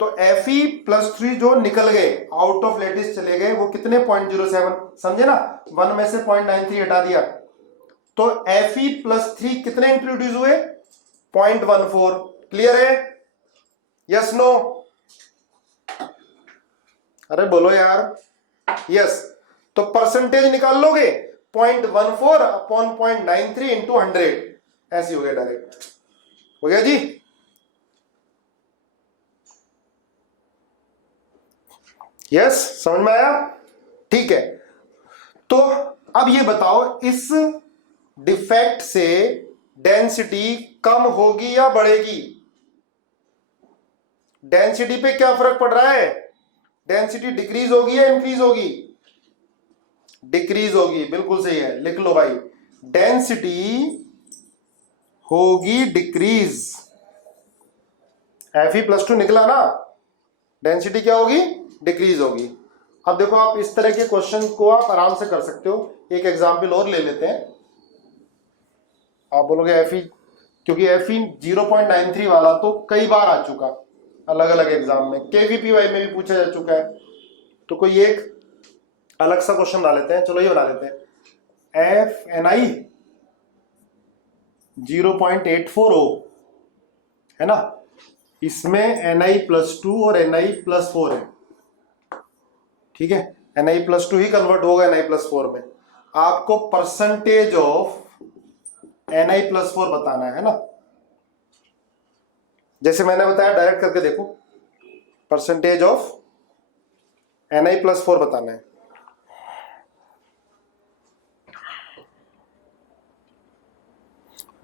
तो Fe+3 जो निकल गए, आउट ऑफ लैटिस चले गए, वो कितने? 0.07, समझे ना? 1 में से 0.93 हटा दिया, तो Fe+3 कितने इंट्रोड्यूस हुए? 0.14। क्लियर है? Yes no? अरे बोलो यार, यस। तो परसेंटेज निकाल लोगे, 0.14 अपॉन 0.93 इंटू 100, ऐसे हो गया, डायरेक्ट हो गया जी। यस, समझ में आया? ठीक है, तो अब ये बताओ, इस डिफेक्ट से डेंसिटी कम होगी या बढ़ेगी? डेंसिटी पे क्या फर्क पड़ रहा है? डेंसिटी डिक्रीज होगी या इंक्रीज होगी? डिक्रीज होगी, बिल्कुल सही है, लिख लो भाई, डेंसिटी होगी डिक्रीज। Fe+2 निकला ना, डेंसिटी क्या होगी? डिक्रीज होगी। अब देखो, आप इस तरह के क्वेश्चन को आप आराम से कर सकते हो। एक एग्जांपल और ले लेते हैं। आप बोलोगे Fe, क्योंकि Fe 0.93 वाला तो कई बार आ चुका अलग अलग एग्जाम में, KVPY में भी पूछा जा चुका है, तो कोई एक अलग सा क्वेश्चन बना लेते हैं। चलो ये बना लेते हैं, FNI 0.840 है ना, इसमें Na+2 और Na+4 है, ठीक है? Na+2 ही कन्वर्ट होगा Na+4 में। आपको परसेंटेज ऑफ Na+4 बताना है ना, जैसे मैंने बताया, डायरेक्ट करके देखो, परसेंटेज ऑफ Na+4 बताना है।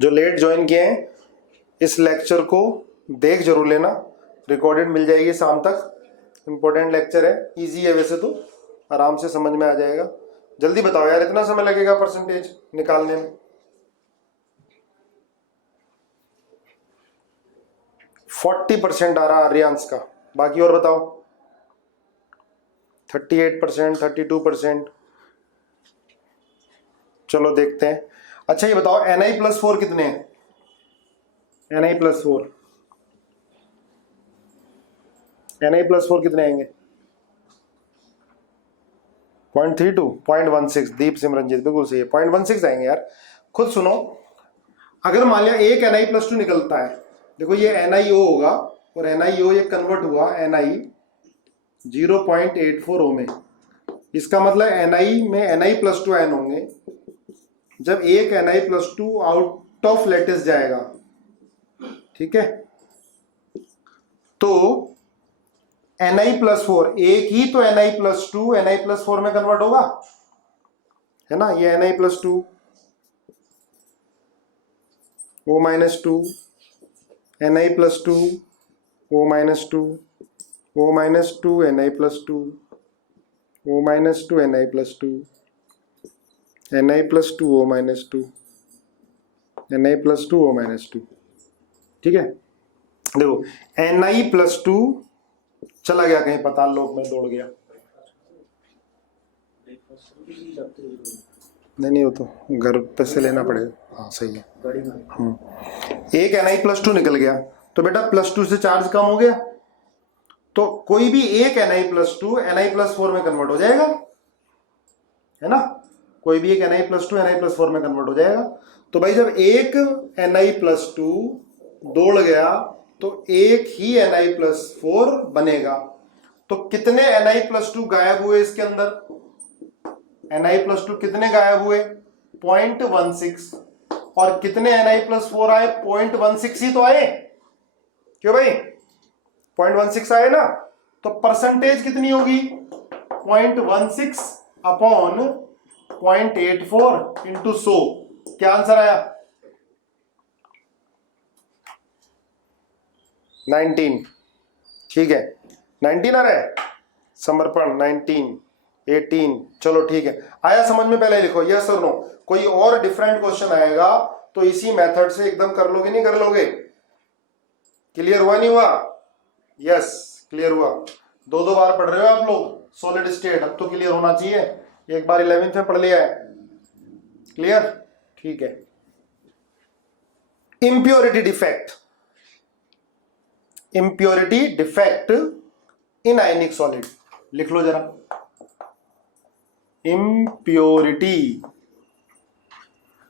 जो लेट ज्वाइन किए हैं, इस लेक्चर को देख जरूर लेना, रिकॉर्डेड मिल जाएगी शाम तक। इंपॉर्टेंट लेक्चर है, इजी है, वैसे तो आराम से समझ में आ जाएगा। जल्दी बताओ यार, इतना समय लगेगा परसेंटेज निकालने में? 40% आ रहा आर्यांश का, बाकी और बताओ। 38%, 32%। चलो देखते हैं। अच्छा ये बताओ, Na+4 कितने हैं? Na+4 कितने आएंगे? 0.32, 0.16। दीप सिमरनजीत बिल्कुल सही है, 0.16 आएंगे यार। खुद सुनो, अगर मान लिया एक Na+2 निकलता है, देखो ये NiO होगा, और NiO ये कन्वर्ट हुआ Ni 0.84O में, इसका मतलब Ni में Na+2 आयन होंगे। जब एक Na+2 आउट ऑफ लैटिस जाएगा, ठीक है, तो Ni+4, एक ही तो Ni+2 Na+4 में कन्वर्ट होगा, है ना? ये Na+2 O-2, Na+2 O-2 O-2 Na+2 O-2 Na+2 Na+2 O-2 Na+2 O-2, ठीक है? देखो Ni+2 चला गया कहीं पाताल लोक में, दौड़ गया। नहीं, वो तो घर पे से लेना पड़ेगा। हाँ सही है। एक Na+2 निकल गया, तो बेटा +2 से चार्ज कम हो गया, तो कोई भी एक Na+2 Na+4 में कन्वर्ट हो जाएगा, है ना? कोई भी एक Na+2 Na+4 में कन्वर्ट हो जाएगा। तो भाई जब एक Na+2 दौड़ गया तो एक ही Na+4 बनेगा। तो कितने Na+2 गायब हुए इसके अंदर? Na+2 कितने गायब हुए? 0.16। और कितने Na+4 आए? 0.16 ही तो आए, क्यों भाई? 0.16 आए ना, तो परसेंटेज कितनी होगी? 0.16 अपॉन 0.84 इंटू 100। क्या आंसर आया? 19। ठीक है, 19 आ रहा है, समर्पण 19। 18। चलो ठीक है, आया समझ में? पहले लिखो यस और नो। कोई और डिफरेंट क्वेश्चन आएगा तो इसी मेथड से एकदम कर लोगे, नहीं कर लोगे? क्लियर हुआ नहीं हुआ? यस क्लियर हुआ। दो दो बार पढ़ रहे हो आप लोग सॉलिड स्टेट, अब तो क्लियर होना चाहिए। एक बार 11th में पढ़ लिया है, क्लियर? ठीक है। Impurity defect, impurity defect in ionic solid, लिख लो जरा। Impurity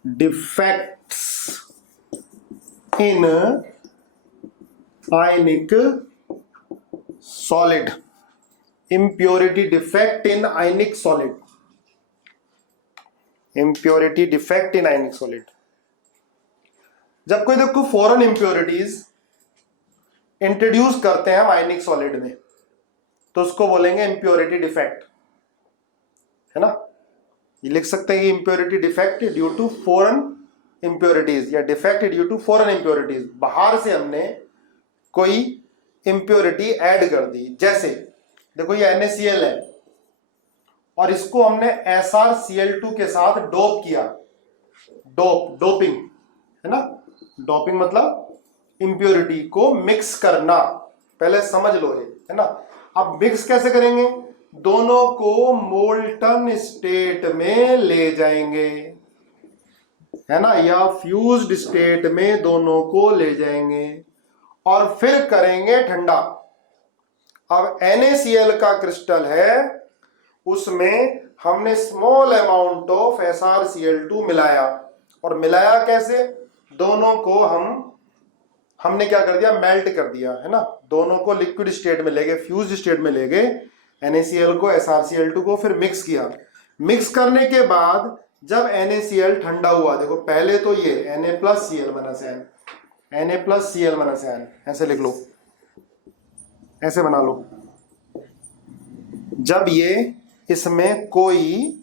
defects in ionic solid, impurity defect in ionic solid, impurity defect in ionic solid. जब कोई देखो फॉरेन इम्प्योरिटीज इंट्रोड्यूस करते हैं हम आयनिक सॉलिड में, तो उसको बोलेंगे इम्प्योरिटी डिफेक्ट, है ना? ये लिख सकते हैं कि impurity defect due to foreign impurities या defect due to foreign impurities. बाहर से हमने कोई इम्प्योरिटी ऐड कर दी, जैसे देखो ये NaCl है और इसको हमने SrCl2 के साथ डोप किया। डोपिंग है ना, डोपिंग मतलब इम्प्योरिटी को मिक्स करना। पहले समझ लो ये, है ना? अब मिक्स कैसे करेंगे? दोनों को मोल्टन स्टेट में ले जाएंगे, है ना, या फ्यूज्ड स्टेट में दोनों को ले जाएंगे और फिर करेंगे ठंडा। अब NaCl का क्रिस्टल है, उसमें हमने स्मॉल अमाउंट ऑफ SrCl2 मिलाया। और मिलाया कैसे? दोनों को हमने क्या कर दिया? मेल्ट कर दिया, है ना? दोनों को लिक्विड स्टेट में ले गए, फ्यूज्ड स्टेट में ले गए, NaCl को SrCl2 को, फिर मिक्स किया। मिक्स करने के बाद जब NaCl ठंडा हुआ, देखो पहले तो ये Na+Cl बना CN, Na+Cl बना CN, ऐसे लिख लो, ऐसे बना लो। जब ये इसमें कोई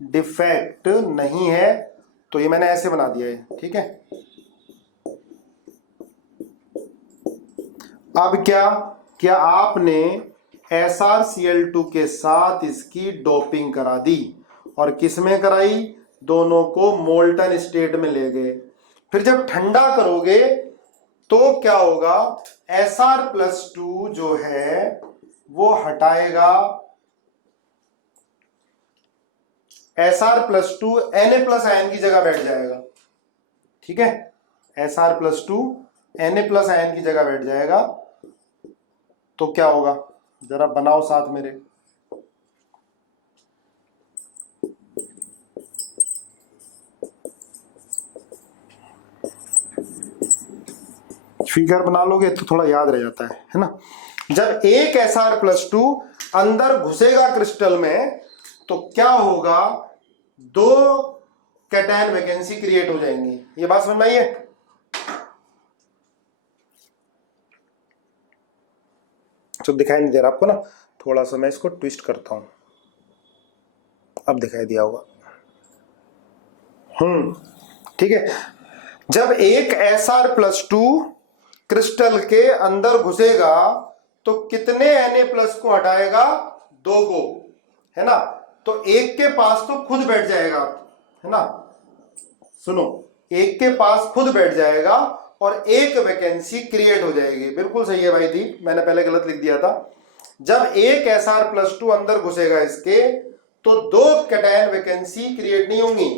डिफेक्ट नहीं है तो ये मैंने ऐसे बना दिया है, ठीक है? अब क्या आपने SrCl2 के साथ इसकी डोपिंग करा दी और किस में कराई? दोनों को मोल्टन स्टेट में ले गए। फिर जब ठंडा करोगे तो क्या होगा? Sr+2 जो है वो हटाएगा Sr+2 Na+ की जगह बैठ जाएगा, ठीक है? Sr+2 Na+ की जगह बैठ जाएगा। तो क्या होगा? जरा बनाओ साथ मेरे। फिगर बना लोगे तो थोड़ा याद रह जाता है ना? जब एक Sr+2 अंदर घुसेगा क्रिस्टल में तो क्या होगा? दो कैटायन वैकेंसी क्रिएट हो जाएंगी। ये बात समझ में आई है? तो दिखाई नहीं दे रहा आपको ना, थोड़ा सा मैं इसको ट्विस्ट करता हूं, अब दिखाई दिया होगा। ठीक है। जब एक Sr+2 क्रिस्टल के अंदर घुसेगा तो कितने Na+ को हटाएगा? 2 को, है ना? तो एक के पास तो खुद बैठ जाएगा, है ना? सुनो, एक के पास खुद बैठ जाएगा और एक वैकेंसी क्रिएट हो जाएगी। बिल्कुल सही है भाई दीप, मैंने पहले गलत लिख दिया था। जब एक Sr+2 अंदर घुसेगा इसके तो 2 कैटायन वैकेंसी क्रिएट नहीं होंगी,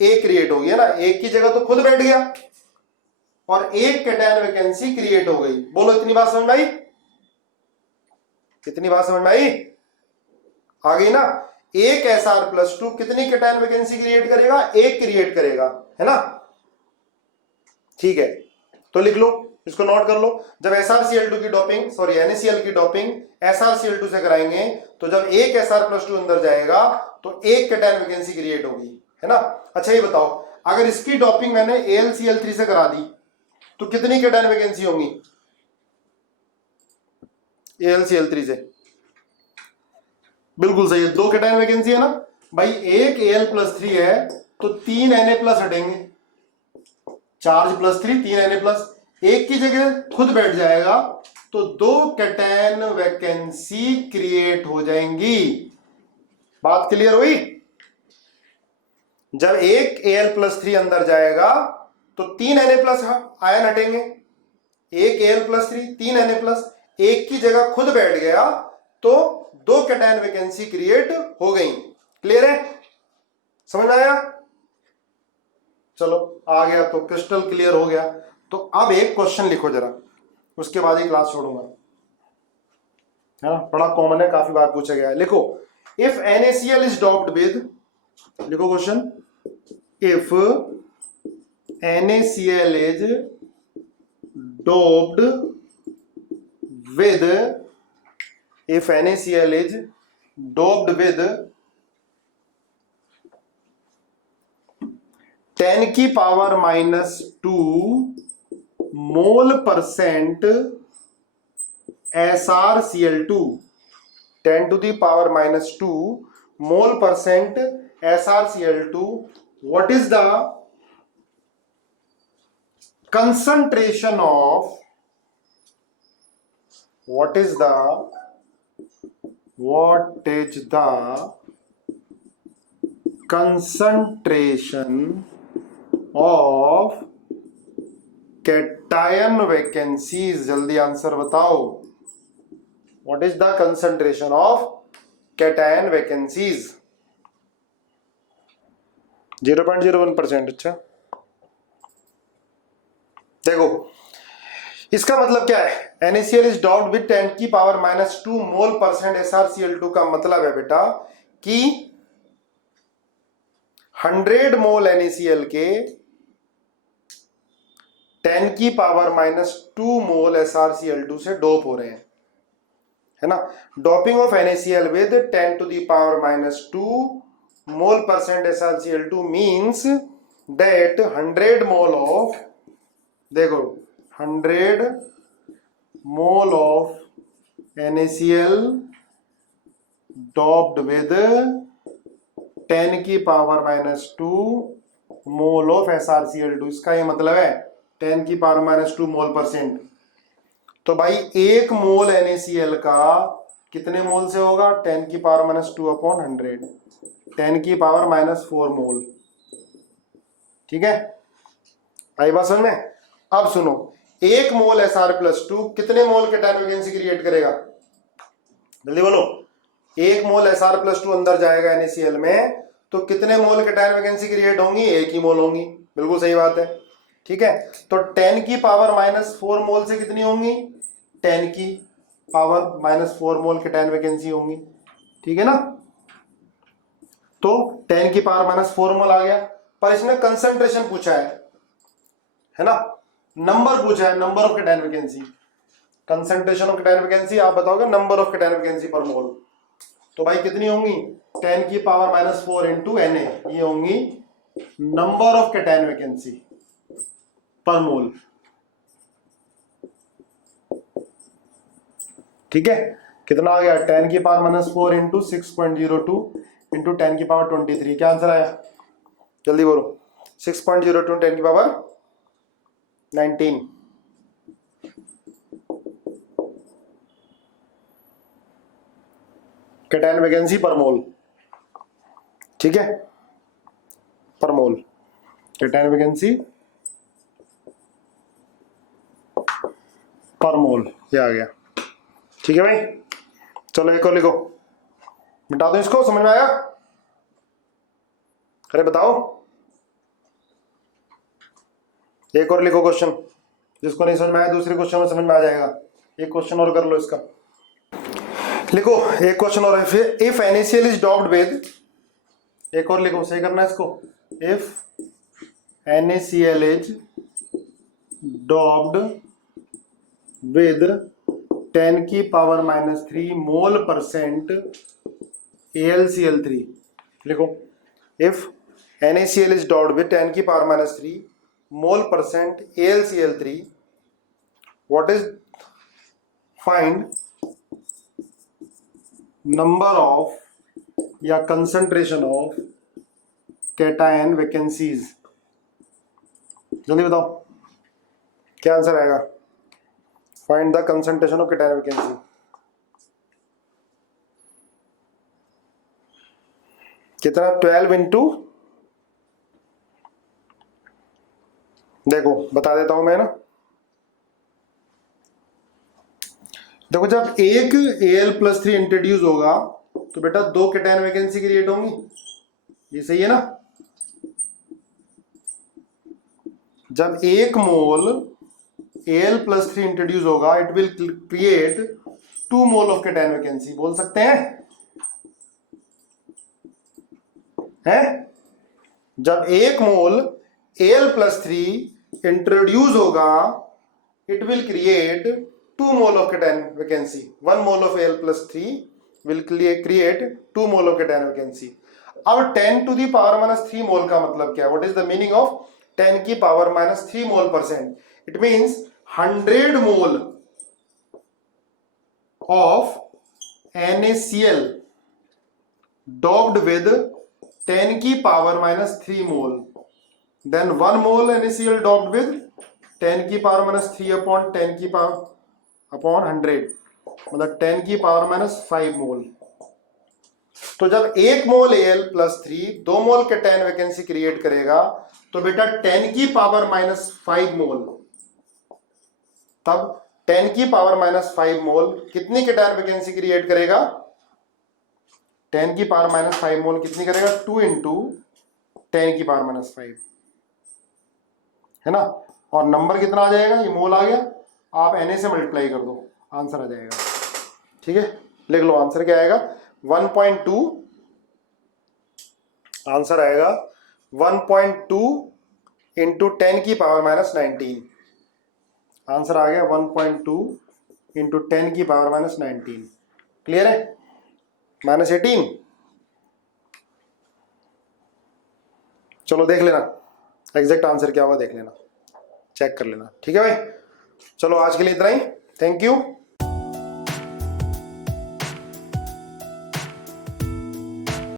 एक क्रिएट होगी, है ना? एक की जगह तो खुद बैठ गया और एक कैटायन वैकेंसी क्रिएट हो गई। बोलो इतनी बात समझ में आई? कितनी बात समझ में आई? आ गई ना? एक Sr+2 कितनी कैटायन वैकेंसी क्रिएट करेगा? एक क्रिएट करेगा, है ना? ठीक है, तो लिख लो, इसको नोट कर लो। जब SrCl2 की डोपिंग, सॉरी NaCl की डोपिंग SrCl2 से कराएंगे तो जब एक Sr+2 अंदर जाएगा तो एक कैटायन वैकेंसी क्रिएट होगी, है ना? अच्छा ये बताओ, अगर इसकी डोपिंग मैंने AlCl3 से करा दी तो कितनी कैटायन वैकेंसी होंगी AlCl3 से? बिल्कुल सही है, 2 कैटायन वैकेंसी है ना भाई। एक Al+3 है तो 3 Na+ हटेंगे, चार्ज +3, 3 Na+, एक की जगह खुद बैठ जाएगा तो 2 कैटायन वैकेंसी क्रिएट हो जाएंगी। बात क्लियर हुई? जब एक Al+3 अंदर जाएगा तो 3 Na+ आयन हटेंगे। एक Al+3 3 Na+, एक की जगह खुद बैठ गया तो 2 कैटायन वैकेंसी क्रिएट हो गई। क्लियर है? समझ में आया? चलो आ गया तो क्रिस्टल क्लियर हो गया। तो अब एक क्वेश्चन लिखो जरा, उसके बाद ही क्लास छोड़ूंगा, है ना? बड़ा कॉमन है, काफी बार पूछा गया है। लिखो, if NaCl is doped with, लिखो question, if NaCl is doped with, if NaCl is doped with 10⁻² mole% SrCl2, 10⁻² mole% SrCl2, what is the concentration of, what is the concentration of cation vacancies? जल्दी answer बताओ। What is the concentration of cation vacancies? 0.01%। अच्छा देखो, इसका मतलब क्या है? NaCl is doped with 10⁻² mole% SrCl2 का मतलब है बेटा कि 100 मोल NaCl के 10⁻² मोल SrCl2 से डोप हो रहे हैं, है ना? Doping of NaCl with 10⁻² mole% SrCl2 means that 100 mole of, देखो 100 mole of NaCl doped with 10⁻² mole of SrCl2। इसका ये मतलब है 10⁻² मोल%। तो भाई एक मोल NaCl का कितने मोल से होगा? 10⁻²/100, 10⁻⁴ मोल। ठीक है, आई बात समझ में? अब सुनो, एक मोल Sr+2 कितने मोल कैटायन वैकेंसी क्रिएट करेगा? जल्दी बोलो। एक मोल Sr+2 अंदर जाएगा NaCl में तो कितने मोल कैटायन वैकेंसी क्रिएट होंगी? एक ही मोल होंगी। बिल्कुल सही बात है। ठीक है, तो 10⁻⁴ मोल से कितनी होंगी? 10⁻⁴ मोल कैटायन वैकेंसी होंगी। ठीक है ना? तो 10⁻⁴ मोल आ गया, पर इसने कंसंट्रेशन पूछा है ना? नंबर पूछा है, number of cation vacancy. Concentration of cation vacancy आप बताओगे नंबर ऑफ कैटायन वैकेंसी पर मोल। तो भाई कितनी होंगी? 10⁻⁴ इंटू Na, ये होंगी नंबर ऑफ कैटायन वैकेंसी पर मोल। ठीक है, कितना आ गया? 10⁻⁴ इंटू 6.02 इंटू 10⁻23। क्या आंसर आया? जल्दी बोलो। 6.02 10⁻19 कैटायन वैकेंसी पर मोल। ठीक है, पर मोल कैटायन वैकेंसी पर मोल, ये आ गया। ठीक है भाई, चलो एक और लिखो, मिटा दो इसको। समझ में आया? अरे बताओ, एक और लिखो क्वेश्चन। जिसको नहीं समझ में आया दूसरे क्वेश्चन में समझ में आ जाएगा। एक क्वेश्चन और कर लो इसका। लिखो एक क्वेश्चन और है फिर। If NaCl is doped with, एक और लिखो, सही करना है इसको। If NaCl is doped with 10⁻³ mole% AlCl3। लिखो, if NaCl is doped with 10⁻³ mole% AlCl3, what is, find number of या concentration of cation vacancies। जल्दी बताओ क्या आंसर आएगा? Find the concentration of cation vacancy. कितना 12 इंटू, देखो बता देता हूं मैं ना, देखो जब एक Al+3 इंट्रोड्यूस होगा तो बेटा 2 केटायन वैकेंसी क्रिएट होंगी, ये सही है ना। जब 1 मोल Al+3 इंट्रोड्यूस होगा it will create 2 mole of cation vacancy, बोल सकते हैं? जब 1 मोल Al+3 इंट्रोड्यूस होगा it will create 2 mole of cation vacancy. 1 mole of Al+3 will create 2 mole of cation vacancy. अब 10 to the power minus 3 mole का मतलब क्या है? What is the meaning of 10 की power minus 3 mole %? It means 100 mole of NaCl doped with 10 की power minus 3 mole. Then 1 mole NaCl doped with 10 की power minus 3 upon 10 की power upon 100, मतलब 10 की पावर माइनस 5 मोल। तो जब 1 मोल Al+3 2 मोल cation vacancy create करेगा तो बेटा 10 की पावर माइनस 5 मोल, तब 10 की पावर माइनस 5 मोल कितनी केटायन वैकेंसी क्रिएट करेगा? 10 की पावर माइनस 5 मोल कितनी करेगा? 2 इंटू 10 की पावर माइनस 5, है ना। और नंबर कितना आ जाएगा? ये मोल आ गया, आप Na से मल्टीप्लाई कर दो, आंसर आ जाएगा। ठीक है, लिख लो आंसर क्या आएगा? 1.2, आंसर आएगा 1.2 इंटू 10 की पावर माइनस 19, आंसर आ गया 1.2 इंटू 10 की पावर माइनस 19। क्लियर है? माइनस 18। चलो देख लेना एग्जैक्ट आंसर क्या होगा, देख लेना, चेक कर लेना। ठीक है भाई, चलो आज के लिए इतना ही, थैंक यू।